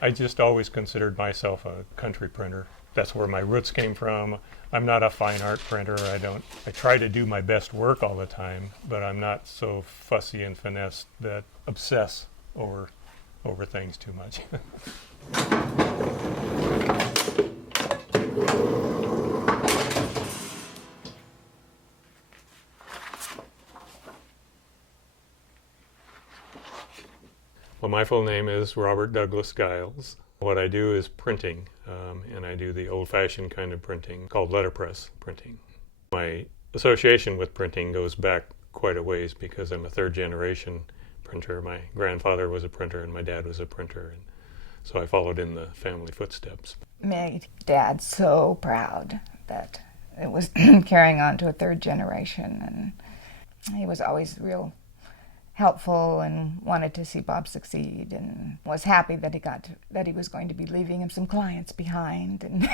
I just always considered myself a country printer. That's where my roots came from. I'm not a fine art printer. I try to do my best work all the time, but I'm not so fussy and finesse that obsess over things too much. Well, my full name is Robert Douglas Giles. What I do is printing, and I do the old-fashioned kind of printing called letterpress printing. My association with printing goes back quite a ways because I'm a third-generation printer. My grandfather was a printer and my dad was a printer, and so I followed in the family footsteps. Made Dad so proud that it was carrying on to a third generation, and he was always real helpful and wanted to see Bob succeed, and was happy that he was going to be leaving him some clients behind, and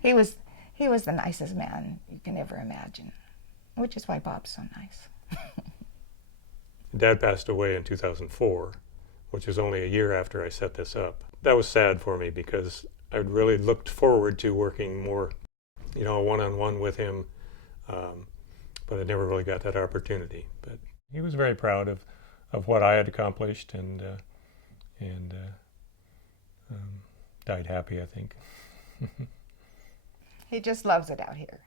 he was the nicest man you can ever imagine, which is why Bob's so nice. Dad passed away in 2004, which was only a year after I set this up. That was sad for me because I'd really looked forward to working more, one-on-one with him, but I never really got that opportunity. But he was very proud of what I had accomplished, and died happy, I think. He just loves it out here.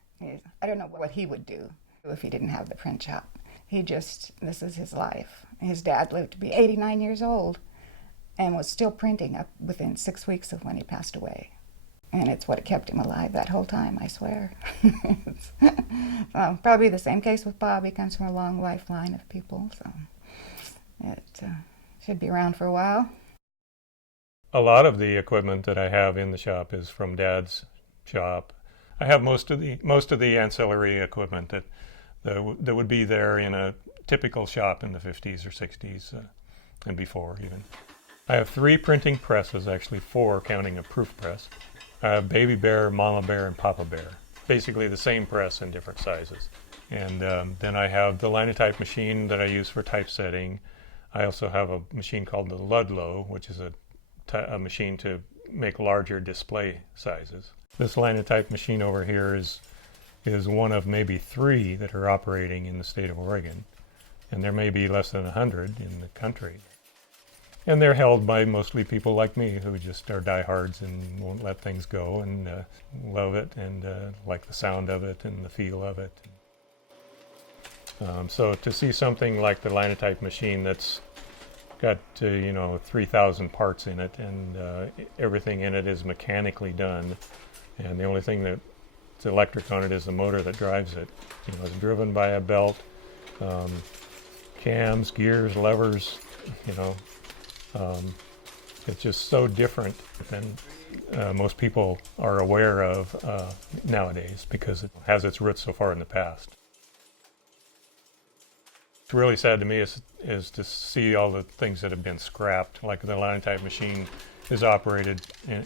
I don't know what he would do if he didn't have the print shop. This is his life. His dad lived to be 89 years old and was still printing up within 6 weeks of when he passed away. And it's what kept him alive that whole time, I swear. Probably the same case with Bob. He comes from a long lifeline of people, so it should be around for a while. A lot of the equipment that I have in the shop is from Dad's shop. I have most of the ancillary equipment that would be there in a typical shop in the 50s or 60s and before even. I have 3 printing presses, actually 4 counting a proof press. I have Baby Bear, Mama Bear, and Papa Bear. Basically the same press in different sizes. And then I have the Linotype machine that I use for typesetting. I also have a machine called the Ludlow, which is a machine to make larger display sizes. This Linotype machine over here is one of maybe 3 that are operating in the state of Oregon. And there may be less than 100 in the country. And they're held by mostly people like me who just are diehards and won't let things go and love it and like the sound of it and the feel of it. So to see something like the Linotype machine that's got 3,000 parts in it, and everything in it is mechanically done, and the only thing that's electric on it is the motor that drives it. It's driven by a belt, cams, gears, levers. It's just so different than most people are aware of nowadays because it has its roots so far in the past. What's really sad to me is to see all the things that have been scrapped. Like the Linotype machine is operated and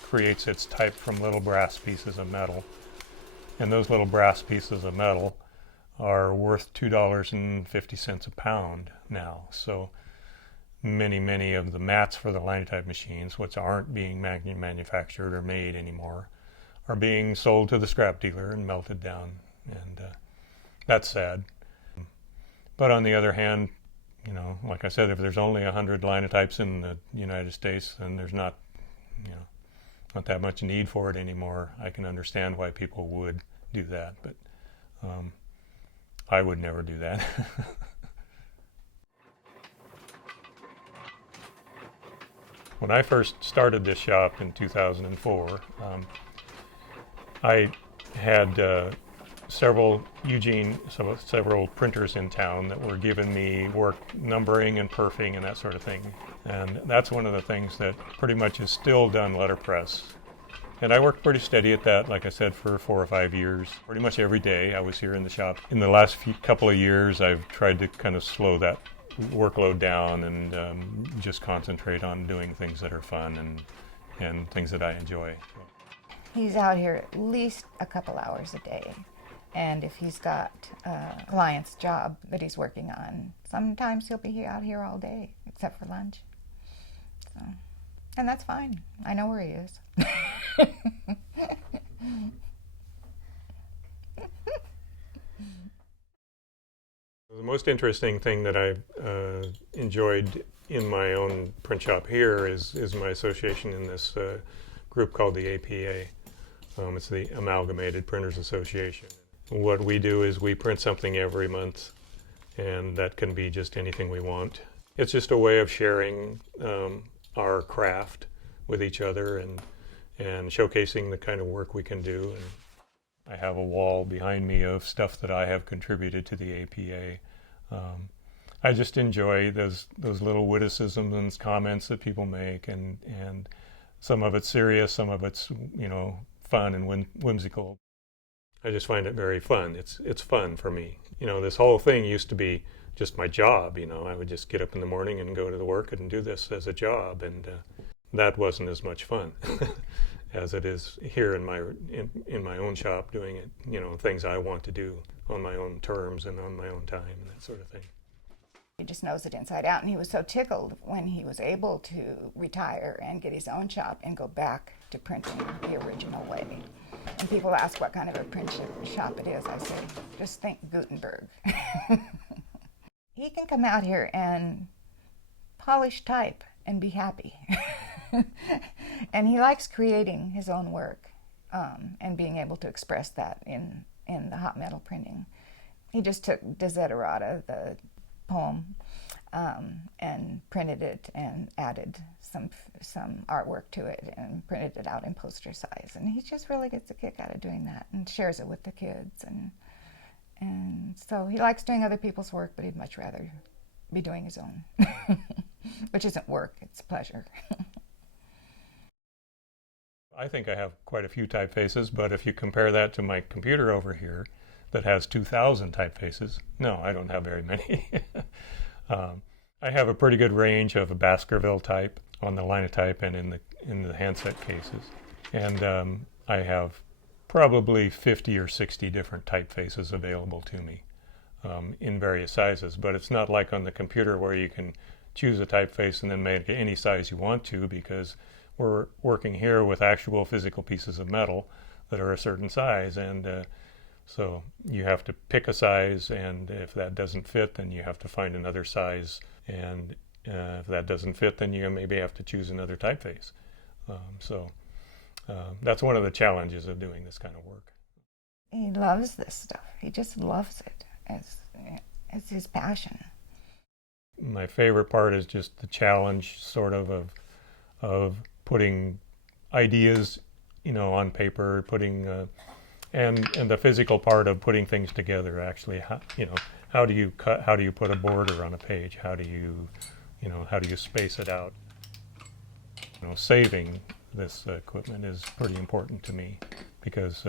creates its type from little brass pieces of metal, and those little brass pieces of metal are worth $2.50 a pound now. So many of the mats for the Linotype machines, which aren't being manufactured or made anymore, are being sold to the scrap dealer and melted down, and that's sad. But on the other hand, like I said, if there's only 100 Linotypes in the United States, then there's not that much need for it anymore. I can understand why people would do that, but I would never do that. When I first started this shop in 2004, I had several printers in town that were giving me work numbering and perfing and that sort of thing. And that's one of the things that pretty much is still done letterpress. And I worked pretty steady at that, like I said, for 4 or 5 years. Pretty much every day I was here in the shop. In the last couple of years, I've tried to kind of slow that workload down and just concentrate on doing things that are fun and things that I enjoy. He's out here at least a couple hours a day, and if he's got a client's job that he's working on, sometimes he'll be out here all day except for lunch. So And that's fine. I know where he is. The most interesting thing that I've enjoyed in my own print shop here is my association in this group called the APA. It's the Amalgamated Printers Association. What we do is we print something every month, and that can be just anything we want. It's just a way of sharing our craft with each other and showcasing the kind of work we can do. And I have a wall behind me of stuff that I have contributed to the APA. I just enjoy those little witticisms and comments that people make, and some of it's serious, some of it's fun and whimsical. I just find it very fun. It's fun for me. This whole thing used to be just my job. I would just get up in the morning and go to the work and do this as a job, and that wasn't as much fun as it is here in my own shop, doing it. Things I want to do on my own terms and on my own time and that sort of thing. He just knows it inside out, and he was so tickled when he was able to retire and get his own shop and go back to printing the original way. And people ask what kind of a print shop it is. I say, just think Gutenberg. He can come out here and polish type and be happy. And he likes creating his own work and being able to express that in the hot metal printing. He just took Desiderata, the poem, and printed it and added some artwork to it and printed it out in poster size. And he just really gets a kick out of doing that and shares it with the kids. And so he likes doing other people's work, but he'd much rather be doing his own, which isn't work, it's pleasure. I think I have quite a few typefaces, but if you compare that to my computer over here that has 2,000 typefaces, no, I don't have very many. I have a pretty good range of a Baskerville type on the Linotype and in the handset cases. And I have probably 50 or 60 different typefaces available to me in various sizes. But it's not like on the computer where you can choose a typeface and then make it any size you want to, because we're working here with actual physical pieces of metal that are a certain size. And so you have to pick a size, and if that doesn't fit, then you have to find another size. And if that doesn't fit, then you maybe have to choose another typeface. So that's one of the challenges of doing this kind of work. He loves this stuff. He just loves it. It's his passion. My favorite part is just the challenge, sort of putting ideas, on paper, putting and the physical part of putting things together. Actually, how do you cut? How do you put a border on a page? How do you space it out? Saving this equipment is pretty important to me, because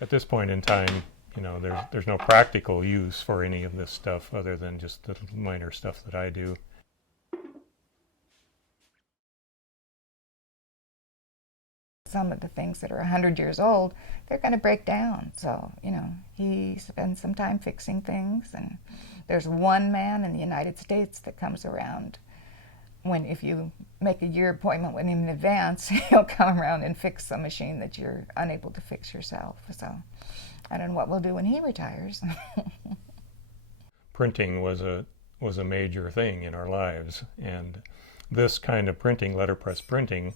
at this point in time, there's no practical use for any of this stuff other than just the minor stuff that I do. Some of the things that are 100 years old, they're going to break down. So, he spends some time fixing things. And there's one man in the United States that comes around if you make a year appointment with him in advance, he'll come around and fix a machine that you're unable to fix yourself. So I don't know what we'll do when he retires. Printing was a major thing in our lives. And this kind of printing, letterpress printing,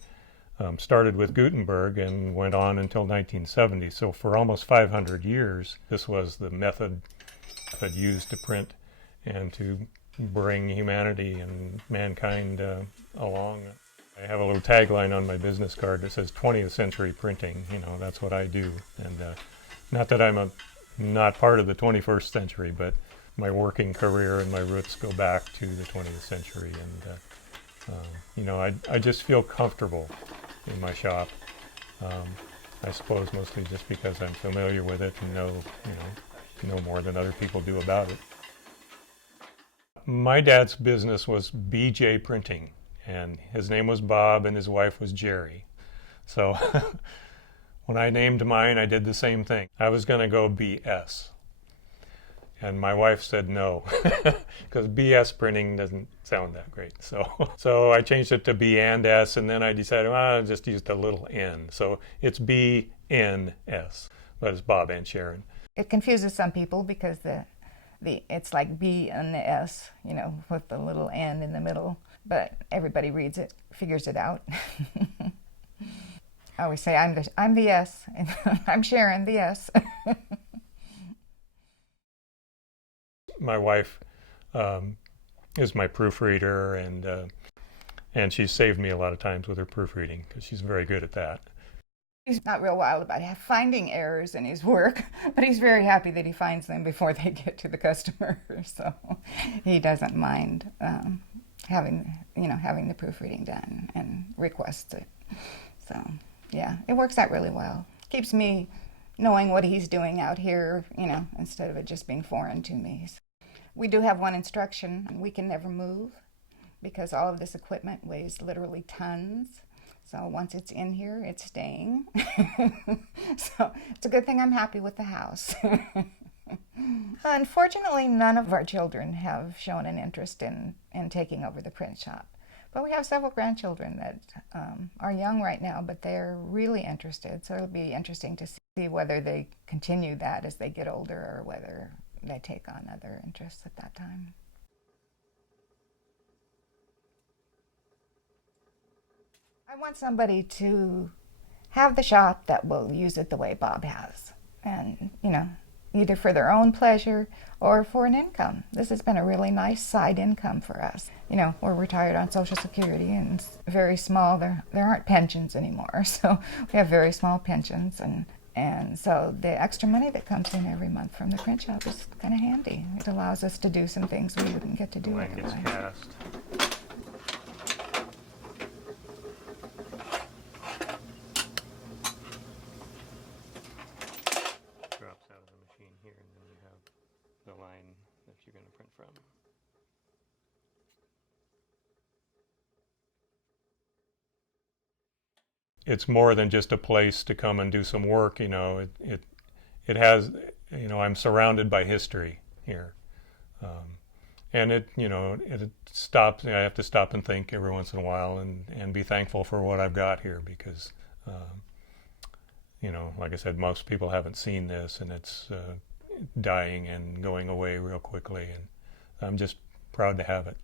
started with Gutenberg and went on until 1970. So for almost 500 years, this was the method used to print and to bring humanity and mankind along. I have a little tagline on my business card that says 20th century printing. That's what I do. And not that I'm not part of the 21st century, but my working career and my roots go back to the 20th century. And I just feel comfortable in my shop. I suppose mostly just because I'm familiar with it and know more than other people do about it. My dad's business was BJ Printing, and his name was Bob and his wife was Jerry. So when I named mine, I did the same thing. I was going to go BS. And my wife said no, because BS printing doesn't sound that great. So I changed it to B and S, and then I decided, well, I'll just use the little N. So it's BNS, but it's Bob and Sharon. It confuses some people because it's like B and the S, with the little N in the middle. But everybody reads it, figures it out. I always say I'm the S, and I'm Sharon, the S. My wife is my proofreader, and she's saved me a lot of times with her proofreading because she's very good at that. He's not real wild about finding errors in his work, but he's very happy that he finds them before they get to the customer. So he doesn't mind having the proofreading done and requests it. So yeah, it works out really well. Keeps me knowing what he's doing out here, instead of it just being foreign to me. We do have one instruction: we can never move because all of this equipment weighs literally tons. So once it's in here, it's staying. So it's a good thing I'm happy with the house. Unfortunately, none of our children have shown an interest in taking over the print shop. But we have several grandchildren that are young right now, but they're really interested. So it'll be interesting to see whether they continue that as they get older or whether they take on other interests at that time. I want somebody to have the shop that will use it the way Bob has, and either for their own pleasure or for an income. This has been a really nice side income for us. We're retired on Social Security, and it's very small. There aren't pensions anymore, so we have very small pensions, and so the extra money that comes in every month from the print shop is kind of handy. It allows us to do some things we wouldn't get to do otherwise. Cast. Drops out of the machine here, and then you have the line that you're going to print from. It's more than just a place to come and do some work. It has, I'm surrounded by history here, and it stops. I have to stop and think every once in a while, and be thankful for what I've got here because, like I said, most people haven't seen this, and it's dying and going away real quickly, and I'm just proud to have it.